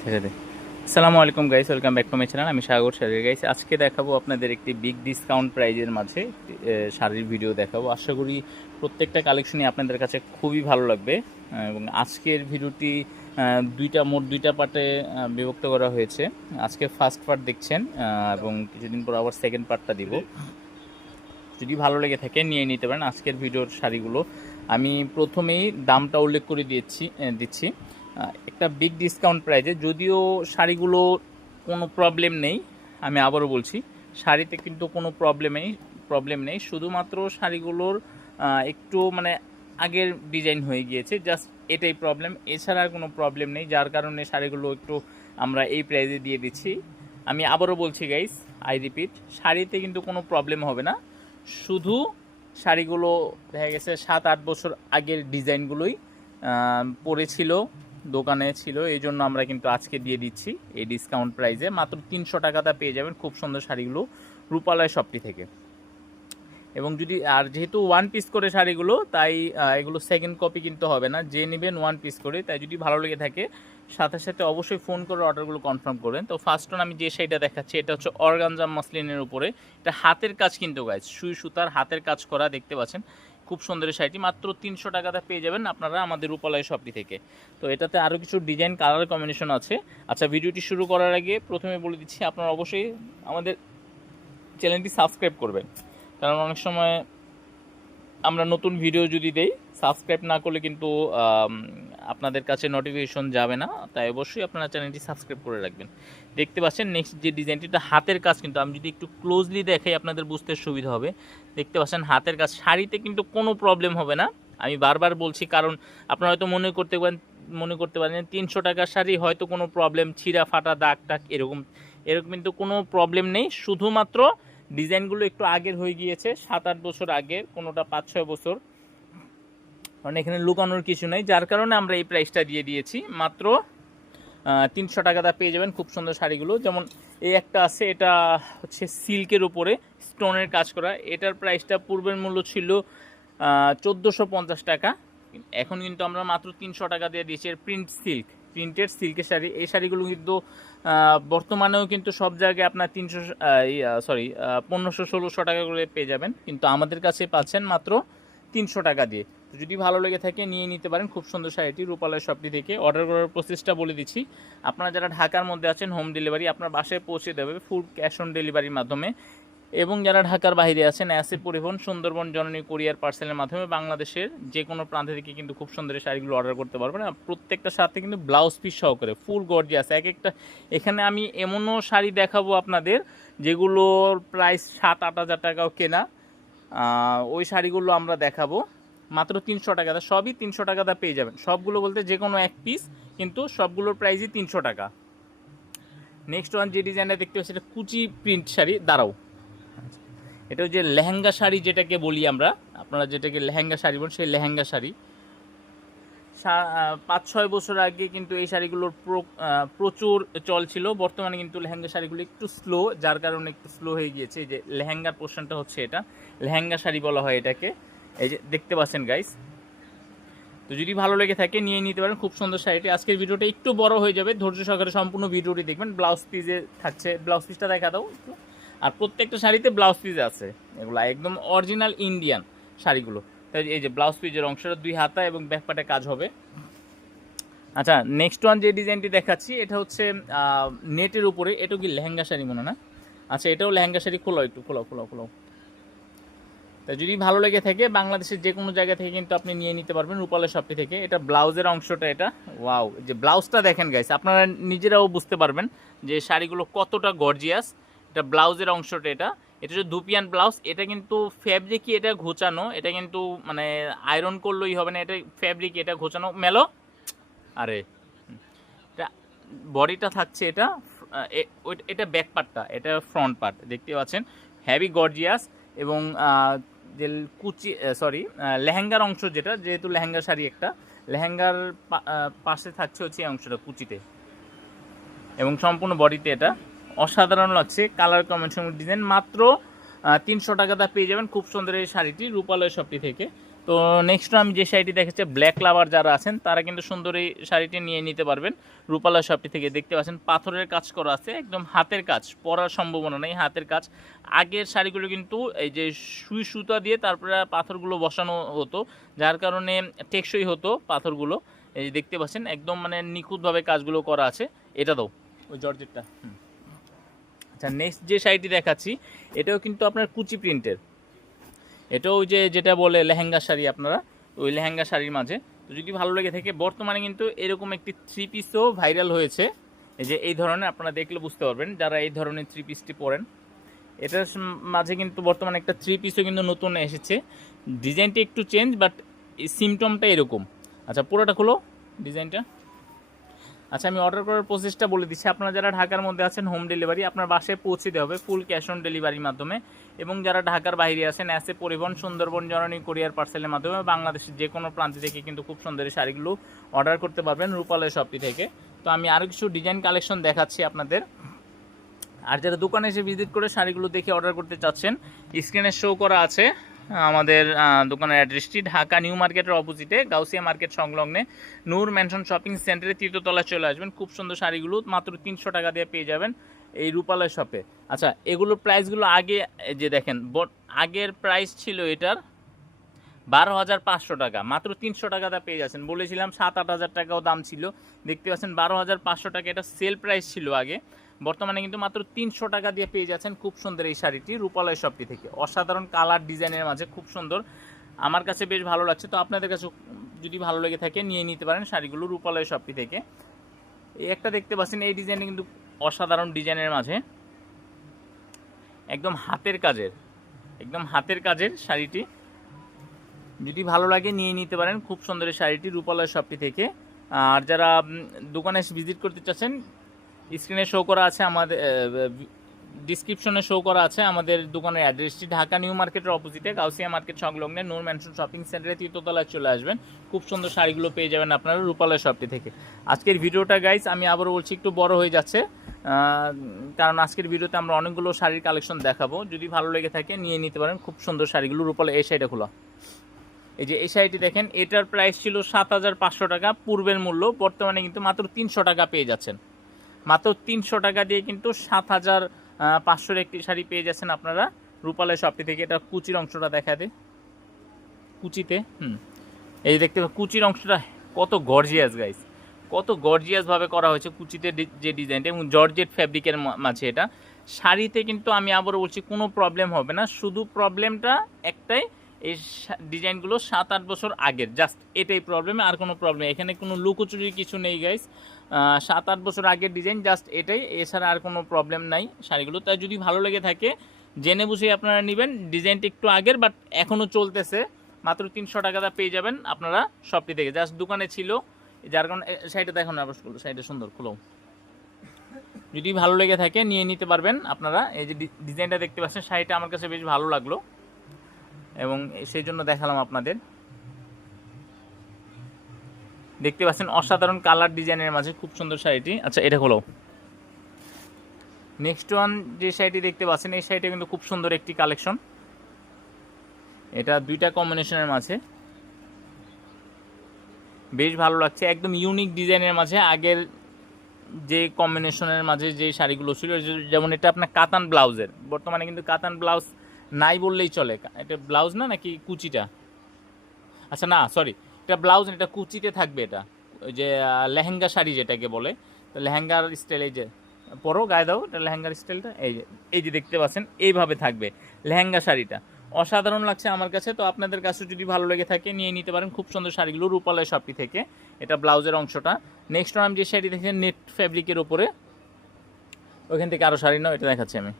আসসালামু আলাইকুম guys welcome back to my channel আমি সাগর শাড়ি গাইস আজকে দেখাবো আপনাদের একটি বিগ ডিসকাউন্ট প্রাইজের মাঝে শাড়ির ভিডিও দেখাবো। আশা করি প্রত্যেকটা কালেকশনই আপনাদের কাছে খুবই ভালো লাগবে। এবং আজকের ভিডিওটি দুইটা, মোট দুইটা পার্টে বিভক্ত করা হয়েছে। আজকে ফার্স্ট পার্ট দেখছেন এবং কিছুদিন পর আবার সেকেন্ড পার্টটা দিব। যদি ভালো লেগে থাকে, নিয়ে নিতে পারেন আজকের ভিডিওর শাড়িগুলো। আমি প্রথমেই দামটা উল্লেখ করে দিয়েছি দিচ্ছি। একটা বিগ ডিসকাউন্ট প্রাইজে যদিও শাড়িগুলো কোনো প্রবলেম নেই আমি আবারও বলছি শাড়িতে কিন্তু কোনো প্রবলেম নেই প্রবলেম নেই। শুধুমাত্র শাড়িগুলোর একটু মানে আগের ডিজাইন হয়ে গিয়েছে জাস্ট এটাই প্রবলেম এছাড়া কোনো প্রবলেম নেই যার কারণে শাড়িগুলো একটু আমরা এই প্রাইজে দিয়ে দিচ্ছি। আমি আবারও বলছি গাইস আই রিপিট শাড়িতে কিন্তু কোনো প্রবলেম হবে না। শুধু শাড়িগুলো দেখা গেছে সাত আট বছর আগের ডিজাইনগুলোই আহ, পড়েছিল। দোকানে ছিল এই জন্য আমরা কিন্তু আজকে দিয়ে দিচ্ছি এই ডিসকাউন্ট প্রাইসে মাত্র তিনশো টাকাটা পেয়ে যাবেন খুব সুন্দর শাড়িগুলো রূপালয় শপটি থেকে। এবং যদি, আর যেহেতু ওয়ান পিস করে শাড়িগুলো, তাই এগুলো সেকেন্ড কপি কিন্তু হবে না। যে নেবেন ওয়ান পিস করে, তাই যদি ভালো লেগে থাকে, সাথে সাথে অবশ্যই ফোন করে অর্ডারগুলো কনফার্ম করবেন তো ফার্স্ট অন আমি যে শাড়িটা দেখাচ্ছি, এটা হচ্ছে অর্গানজাম মাসলিনের উপরে। এটা হাতের কাজ কিন্তু গাইজ সুই সুতার হাতের কাজ করা, দেখতে পাচ্ছেন। খুব সুন্দর শাড়িটি। মাত্র তিনশো টাকাতে পেয়ে যাবেন আপনারা আমাদের রূপালয় শপটি থেকে। তো এটাতে আরও কিছু ডিজাইন কালার কম্বিনেশন আছে। আচ্ছা ভিডিওটি শুরু করার আগে প্রথমে বলে দিচ্ছি, আপনারা অবশ্যই আমাদের চ্যানেলটি সাবস্ক্রাইব করবেন। কারণ অনেক সময় আমরা নতুন ভিডিও যদি দেই সাবস্ক্রাইব না করলে কিন্তু আপনাদের কাছে নোটিফিকেশন যাবে না, তাই অবশ্যই আপনারা চ্যানেলটি সাবস্ক্রাইব করে রাখবেন। দেখতে পাচ্ছেন নেক্সট যে ডিজাইনটি এটা হাতের কাজ কিন্তু আমি যদি একটু ক্লোজলি দেখাই আপনাদের বুঝতে সুবিধা হবে। দেখতে পাচ্ছেন হাতের কাজ, শাড়িতে কিন্তু কোনো প্রবলেম হবে না। আমি বারবার বলছি কারণ আপনারা হয়তো মনে করতে পারেন, মনে করতে পারেন তিনশো টাকার শাড়ি হয়তো কোনো প্রবলেম ছিঁড়া ফাটা, দাগ টাক এরকম এরকম কিন্তু কোনো প্রবলেম নেই। শুধুমাত্র ডিজাইনগুলো একটু আগের হয়ে গিয়েছে, সাত আট বছর আগের, কোনোটা পাঁচ ছয় বছর। কারণ এখানে লুকানোর কিছু নেই। যার কারণে আমরা এই প্রাইসটা দিয়ে দিয়েছি। মাত্র তিনশো টাকাটা পেয়ে যাবেন খুব সুন্দর শাড়িগুলো। যেমন এই একটা আছে, এটা হচ্ছে সিল্কের উপরে, স্টোনের কাজ করা। এটার প্রাইসটা পূর্বের মূল্য ছিল চোদ্দোশো পঞ্চাশ টাকা। এখন কিন্তু আমরা মাত্র তিনশো টাকা দিয়ে দিয়েছি। এর প্রিন্ট সিল্ক প্রিন্টেড সিল্কের শাড়ি। এই শাড়িগুলো কিন্তু বর্তমানেও কিন্তু সব জায়গায় আপনার তিনশো সরি পনেরোশো, ষোলোশো টাকা করে পেয়ে যাবেন। কিন্তু আমাদের কাছে পাচ্ছেন মাত্র তিনশো টাকা দিয়ে। তো যদি ভালো লেগে থাকে, নিয়ে নিতে পারেন। খুব সুন্দর শাড়িটি রূপালয় শপটি থেকে। অর্ডার করার প্রসেসটা বলে দিচ্ছি। আপনারা যারা ঢাকার মধ্যে আছেন হোম ডেলিভারি আপনার বাসায় পৌঁছে দেবে ফুল ক্যাশ অন ডেলিভারির মাধ্যমে। এবং যারা ঢাকার বাইরে আছেন অ্যাসে পরিবহন, সুন্দরবন, জননী, কুরিয়ার পার্সেলের মাধ্যমে বাংলাদেশের যে কোনো প্রান্ত থেকে কিন্তু খুব সুন্দর শাড়িগুলো অর্ডার করতে পারবেন। প্রত্যেকটা সাথে কিন্তু ব্লাউজ পিস সহকারে ফুল গর্জিয়াস এক একটা, এখানে আমি এমনও শাড়ি দেখাবো আপনাদের, যেগুলোর প্রাইস সাত আট হাজার টাকাও কেনা। ওই শাড়িগুলো আমরা দেখাবো। মাত্র তিনশো টাকা দা, সবই তিনশো টাকা দা পেয়ে যাবেন। সবগুলো বলতে যে কোনো এক পিস কিন্তু সবগুলোর প্রাইসই তিনশো টাকা। নেক্সট ওয়ান যে ডিজাইনটা দেখতে পাচ্ছি, এটা কুচি প্রিন্ট শাড়ি। দাঁড়াও। এটা হচ্ছে লেহেঙ্গা শাড়ি যেটাকে বলি আমরা, আপনারা যেটাকে লেহেঙ্গা শাড়ি বলেন, সেই লেহেঙ্গা শাড়ি। পাঁচ ছয় বছর আগে কিন্তু এই শাড়িগুলোর প্র- প্রচুর চল ছিল। বর্তমানে কিন্তু লেহেঙ্গা শাড়িগুলো একটু স্লো যার কারণে একটু স্লো হয়ে গিয়েছে। যে লেহেঙ্গার পোর্শনটা হচ্ছে এটা। লেহেঙ্গা শাড়ি বলা হয় এটাকে। এই যে দেখতে পাচ্ছেন গাইস তো যদি ভালো লেগে থাকে, নিয়ে নিতে পারেন। খুব সুন্দর শাড়িটি। আজকের ভিডিওটা একটু বড় হয়ে যাবে। ধৈর্য সহকারে সম্পূর্ণ ভিডিওটি দেখবেন। ব্লাউজ পিসে থাকছে। ব্লাউজ পিসটা দেখা দাও আর প্রত্যেকটা শাড়িতে ব্লাউজ পিস আছে। এগুলো একদম অরিজিনাল ইন্ডিয়ান শাড়িগুলো। তাই এই যে ব্লাউজ পিসের অংশটা দুই হাতা এবং ব্যাকপাটে কাজ হবে। আচ্ছা নেক্সট ওয়ান যে ডিজাইনটি দেখাচ্ছি, এটা হচ্ছে নেটের উপরে এটাও কি লেহেঙ্গা শাড়ি মনে না? আচ্ছা এটাও লেহেঙ্গা শাড়ি খোলো একটু খোলো খোলো খোলো তা যদি ভালো লেগে থাকে, বাংলাদেশের যে কোনো জায়গা থেকে কিন্তু আপনি নিয়ে নিতে পারবেন, রূপালের শপটি থেকে। এটা ব্লাউজের অংশটা এটা। ওয়াও যে ব্লাউজটা দেখেন গাইস আপনারা নিজেরাও বুঝতে পারবেন যে শাড়িগুলো কতটা গর্জিয়াস এটা ব্লাউজের অংশটা এটা। এটা হচ্ছে দুপিয়ান ব্লাউজ। এটা কিন্তু ফ্যাব্রিকই এটা ঘোচানো। এটা কিন্তু মানে আয়রন করলেই হবে না। এটা ফ্যাব্রিক, এটা ঘোচানো। মেলো? আরে। এটা বডিটা থাকছে এটা এটা ব্যাক পার্টটা এটা ফ্রন্ট পার্ট দেখতে পাচ্ছেন? হ্যাভি গর্জিয়াস এবং যে কুচি সরি লেহেঙ্গার অংশ যেটা, যেহেতু লেহেঙ্গা শাড়ি একটা, লেহেঙ্গার পাশে থাকছে হচ্ছে এই অংশটা, কুচিতে। এবং সম্পূর্ণ বডিতে এটা। অসাধারণ লাগছে কালার কম্বিনেশন ডিজাইন মাত্র তিনশো টাকাটা পেয়ে যাবেন খুব সুন্দর এই শাড়িটি রূপালয় শপটি থেকে। তো নেক্সট আমি যে শাড়িটি দেখেছি ব্ল্যাক লাভার যারা আছেন, তারা কিন্তু সুন্দর এই শাড়িটি নিয়ে নিতে পারবেন রূপালয় শপটি থেকে। দেখতে পাচ্ছেন, পাথরের কাজ করা আছে, একদম হাতের কাজ, পরার সম্ভাবনা নেই, হাতের কাজ। আগের শাড়িগুলো কিন্তু এই যে সুই সুতা দিয়ে তারপরে পাথরগুলো বসানো হতো, যার কারণে টেকসই হতো পাথরগুলো। এই দেখতে পাচ্ছেন, একদম মানে নিখুঁতভাবে কাজগুলো করা আছে। এটা দাও, ওই জর্জেটটা। হুম। আচ্ছা নেক্সট যে শাড়িটি দেখাচ্ছি, এটাও কিন্তু আপনার কুচি প্রিন্টের। এটাও যে যেটা বলে লেহেঙ্গা শাড়ি আপনারা, ওই লেহেঙ্গা শাড়ির মাঝে। তো যদি ভালো লেগে থাকে, বর্তমানে কিন্তু এরকম একটি থ্রি পিসও ভাইরাল হয়েছে। যে এই ধরনের আপনারা দেখলে বুঝতে পারবেন, যারা এই ধরনের থ্রি পিসটি পরেন। এটার মাঝে কিন্তু বর্তমানে একটা থ্রি পিসও কিন্তু নতুন এসেছে। ডিজাইনটি একটু চেঞ্জ বাট সিমটমটা এরকম। আচ্ছা পুরোটা খুলো ডিজাইনটা আচ্ছা আমি অর্ডার করার প্রসেসটা বলে দিচ্ছি। আপনারা যারা ঢাকার মধ্যে আছেন হোম ডেলিভারি আপনার বাসায় পৌঁছে দেওয়া হবে ফুল ক্যাশ অন ডেলিভারির মাধ্যমে। এবং যারা ঢাকার বাইরে আছেন অ্যাসে পরিবহন সুন্দরবন জননী কোরিয়ার পার্সেলের মাধ্যমে বাংলাদেশের যে কোনো প্রান্ত থেকে কিন্তু খুব সুন্দর এই শাড়িগুলো অর্ডার করতে পারবেন রূপালয় শপটি থেকে। তো আমি আরও কিছু ডিজাইন কালেকশন দেখাচ্ছি আপনাদের। আর যারা দোকানে এসে ভিজিট করে শাড়িগুলো দেখে অর্ডার করতে চাচ্ছেন স্ক্রিনে শো করা আছে। আমাদের দোকানের অ্যাড্রেসটি ঢাকা নিউ মার্কেটের অপোজিটে গাউসিয়া মার্কেট সংলগ্নে নূর ম্যানশন শপিং সেন্টারে তৃতীয়তলায় চলে আসবেন। খুব সুন্দর শাড়িগুলো, মাত্র তিনশো টাকা দিয়ে পেয়ে যাবেন এই রূপালয় শপে আচ্ছা এগুলোর প্রাইসগুলো আগে যে দেখেন আগের প্রাইস ছিল এটার বারো হাজার পাঁচশো টাকা, মাত্র তিনশো টাকাতে পেয়ে যাচ্ছেন। বলেছিলাম সাত আট হাজার টাকাও দাম ছিল। দেখতে পাচ্ছেন বারো হাজার পাঁচশো টাকা, এটা সেল প্রাইস ছিল আগে। বর্তমানে কিন্তু মাত্র তিনশো টাকা দিয়ে পেয়ে যাচ্ছেন খুব সুন্দর এই শাড়িটি রূপালয় শপটি থেকে। অসাধারণ কালার ডিজাইনের মাঝে খুব সুন্দর। আমার কাছে বেশ ভালো লাগছে। তো আপনাদের কাছে যদি ভালো লেগে থাকে, নিয়ে নিতে পারেন শাড়িগুলো রূপালয় শপটি থেকে। এই একটা দেখতে পাচ্ছেন, এই ডিজাইনটা কিন্তু অসাধারণ ডিজাইনের মাঝে। একদম হাতের কাজের, একদম হাতের কাজের শাড়িটি। যদি ভালো লাগে, নিয়ে নিতে পারেন খুব সুন্দর এই শাড়িটি রূপালয় শপটি থেকে। আর যারা দোকানে ভিজিট করতে চাচ্ছেন স্ক্রিনে শো করা আছে আমাদের ডিসক্রিপশনে শো করা আছে আমাদের দোকানের অ্যাড্রেসটি ঢাকা নিউ মার্কেটের অপোজিটে গাউসিয়া মার্কেট সংলগ্নে নূর ম্যানশন শপিং সেন্টারে তৃতীয়তলায় চলে আসবেন। খুব সুন্দর শাড়িগুলো পেয়ে যাবেন আপনারা রূপালয় শপটি থেকে। আজকের ভিডিওটা গাইস আমি আবারও বলছি, একটু বড় হয়ে যাচ্ছে। কারণ আজকের ভিডিওতে আমরা অনেকগুলো শাড়ির কালেকশন দেখাবো। যদি ভালো লেগে থাকে, নিয়ে নিতে পারেন। খুব সুন্দর শাড়িগুলো। রূপালয় এই শাড়িটা খোলা। এই যে, এই শাড়িটি দেখেন, এটার প্রাইস ছিল সাত হাজার পাঁচশো টাকা। পূর্বের মূল্য, বর্তমানে কিন্তু মাত্র তিনশো টাকা পেয়ে যাচ্ছেন। মাত্র তিনশো টাকা দিয়ে কিন্তু সাত হাজার পাঁচশোর একটি শাড়ি পেয়ে যাচ্ছেন আপনারা। রূপালয় শপটি থেকে এটা কুচির অংশটা দেখা দে। কুচিতে, হুম। এই দেখতে কুচির অংশটা কত গর্জিয়াস গাইস কত গর্জিয়াস ভাবে করা হয়েছে কুচিতে যে ডিজাইনটা এবং জর্জেট ফ্যাব্রিকের মাঝে এটা। শাড়িতে কিন্তু আমি আবার বলছি, কোনো প্রবলেম হবে না। শুধু প্রবলেমটা একটাই, এই ডিজাইনগুলো সাত আট বছর আগের। জাস্ট এটাই প্রবলেম আর কোনো প্রবলেম এখানে কোনো লুকোচুরির কিছু নেই গাইস সাত আট বছর আগের ডিজাইন জাস্ট এটাই। এছাড়া আর কোনো প্রবলেম নাই শাড়িগুলো। তাই যদি ভালো লেগে থাকে, জেনে বুঝে আপনারা নেবেন। ডিজাইনটা একটু আগের বাট এখনও চলতেছে। মাত্র তিনশো টাকাটা পেয়ে যাবেন আপনারা শপটি থেকে জাস্ট দোকানে ছিল, যার কারণে শাড়িটা দেখুন আবার খুলো শাড়িটা সুন্দর খুলো যদি ভালো লেগে থাকে, নিয়ে নিতে পারবেন আপনারা। এই যে ডিজাইনটা দেখতে পাচ্ছেন, শাড়িটা আমার কাছে বেশ ভালো লাগল। এবং সেই জন্য দেখালাম আপনাদের। দেখতে পাচ্ছেন অসাধারণ কালার ডিজাইনের মাঝে খুব সুন্দর শাড়িটি। আচ্ছা এটা হলো। নেক্সট ওয়ান যে শাড়িটি দেখতে পাচ্ছেন, এই শাড়িটা কিন্তু খুব সুন্দর একটি কালেকশন এটা দুইটা কম্বিনেশনের মাঝে। বেশ ভালো লাগছে, একদম ইউনিক ডিজাইনের মাঝে। আগের যে কম্বিনেশনের মাঝে যে শাড়িগুলো ছিল যেমন এটা আপনার কাতান ব্লাউজের। বর্তমানে কিন্তু কাতান ব্লাউজ নাই বললেই চলে। এটা ব্লাউজ না, নাকি কুচিটা? আচ্ছা না সরি এটা ব্লাউজ এটা কুচিতে থাকবে এটা। ওই যে লেহেঙ্গা শাড়ি যেটাকে বলে। তো লেহেঙ্গার স্টাইল এই যে, পরো, গায়ে দাও, এটা লেহেঙ্গার স্টাইলটা এই যে এই যে দেখতে পাচ্ছেন, এইভাবে থাকবে লেহেঙ্গা শাড়িটা। অসাধারণ লাগছে আমার কাছে, তো আপনাদের কাছে যদি ভালো লেগে থাকে, নিয়ে নিতে পারেন খুব সুন্দর শাড়িগুলো রূপালয় শপটি থেকে। এটা ব্লাউজের অংশটা। নেক্সট আমি যে শাড়ি দেখেন নেট ফ্যাব্রিকের ওপরে ওইখান থেকে আরও শাড়ি নাও, এটা দেখাচ্ছি আমি।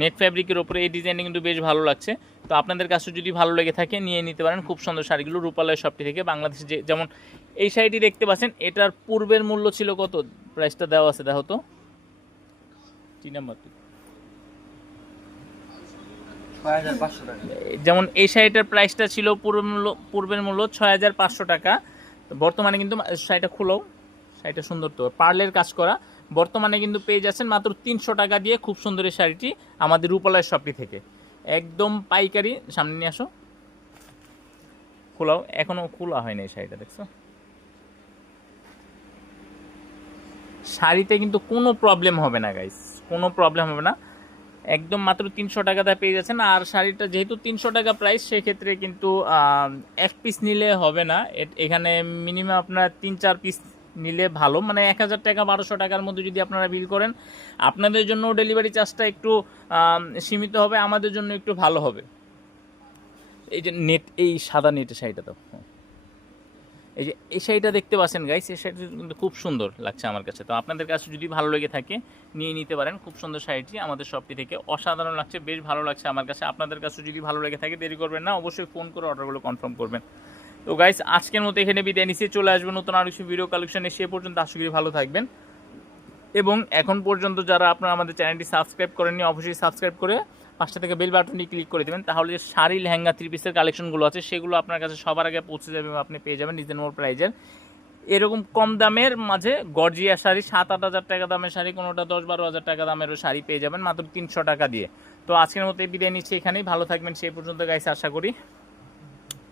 নেট ফ্যাব্রিকের ওপরে এই ডিজাইনটা কিন্তু বেশ ভালো লাগছে। তো আপনাদের কাছে যদি ভালো লেগে থাকে নিয়ে নিতে পারেন। খুব সুন্দর শাড়িগুলো রূপালয় শপটি থেকে বাংলাদেশে যে যেমন এই শাড়িটি দেখতে পাচ্ছেন এটার পূর্বের মূল্য ছিল কত? প্রাইসটা দেওয়া আছে দেখো তো। তিন নাম্বার যেমন এই শাড়িটার প্রাইসটা ছিল পূর্বের মূল্য পূর্বের মূল্য ছয় হাজার পাঁচশো টাকা। বর্তমানে কিন্তু শাড়িটা খুলো। শাড়িটা সুন্দর তো। পার্লের কাজ করা। বর্তমানে কিন্তু পেয়ে যাচ্ছেন মাত্র তিনশো টাকা দিয়ে খুব সুন্দর এই শাড়িটি আমাদের রূপালয় শপটি থেকে। একদম পাইকারি, সামনে নিয়ে আসো। খোলাও, এখনও খোলা হয়নি এই শাড়িটা, দেখছ? শাড়িতে কিন্তু কোনো প্রবলেম হবে না গাইস কোনো প্রবলেম হবে না। একদম মাত্র তিনশো টাকাতে পেয়ে যাচ্ছেন। আর শাড়িটা যেহেতু তিনশো টাকা প্রাইস সেক্ষেত্রে কিন্তু এক পিস নিলে হবে না। এখানে মিনিমাম আপনার তিন, চার পিস নিলে ভালো। মানে এক হাজার টাকা বারোশো টাকার মধ্যে যদি আপনারা বিল করেন, আপনাদের জন্য ডেলিভারি চার্জটা একটু সীমিত হবে, আমাদের জন্য একটু ভালো হবে। এই যে নেট এই সাদা নেটের শাড়িটা তো এই যে, এই শাড়িটা দেখতে পাচ্ছেন গাইস এই শাড়িটা কিন্তু খুব সুন্দর লাগছে আমার কাছে। তো আপনাদের কাছে যদি ভালো লেগে থাকে, নিয়ে নিতে পারেন। খুব সুন্দর শাড়িটি আমাদের শপটি থেকে অসাধারণ লাগছে, বেশ ভালো লাগছে আমার কাছে। আপনাদের কাছে যদি ভালো লেগে থাকে, দেরি করবেন না, অবশ্যই ফোন করে অর্ডারগুলো কনফার্ম করবেন। তো গাইস আজকের মতো এখানে বিদায় নিচ্ছি। চলে আসবেন নতুন আরও কিছু ভিডিও কালেকশনে সে পর্যন্ত আশা করি ভালো থাকবেন। এবং এখন পর্যন্ত যারা আপনারা আমাদের চ্যানেলটি সাবস্ক্রাইব করেননি, অবশ্যই সাবস্ক্রাইব করে পাঁচটা থেকে বেল বাটনটি ক্লিক করে দেবেন। তাহলে যে শাড়ি, লেহেঙ্গা থ্রি পিসের কালেকশনগুলো আছে, সেগুলো আপনার কাছে সবার আগে পৌঁছে যাবে এবং আপনি পেয়ে যাবেন রিজনেবল প্রাইজের এরকম কম দামের মাঝে গর্জিয়া শাড়ি, সাত, আট হাজার টাকা দামের শাড়ি, কোনোটা দশ, বারো হাজার টাকা দামেরও শাড়ি পেয়ে যাবেন, মাত্র তিনশো টাকা দিয়ে। তো আজকের মতো বিদায় নিচ্ছি এখানেই। ভালো থাকবেন। সেই পর্যন্ত গাইছে আশা করি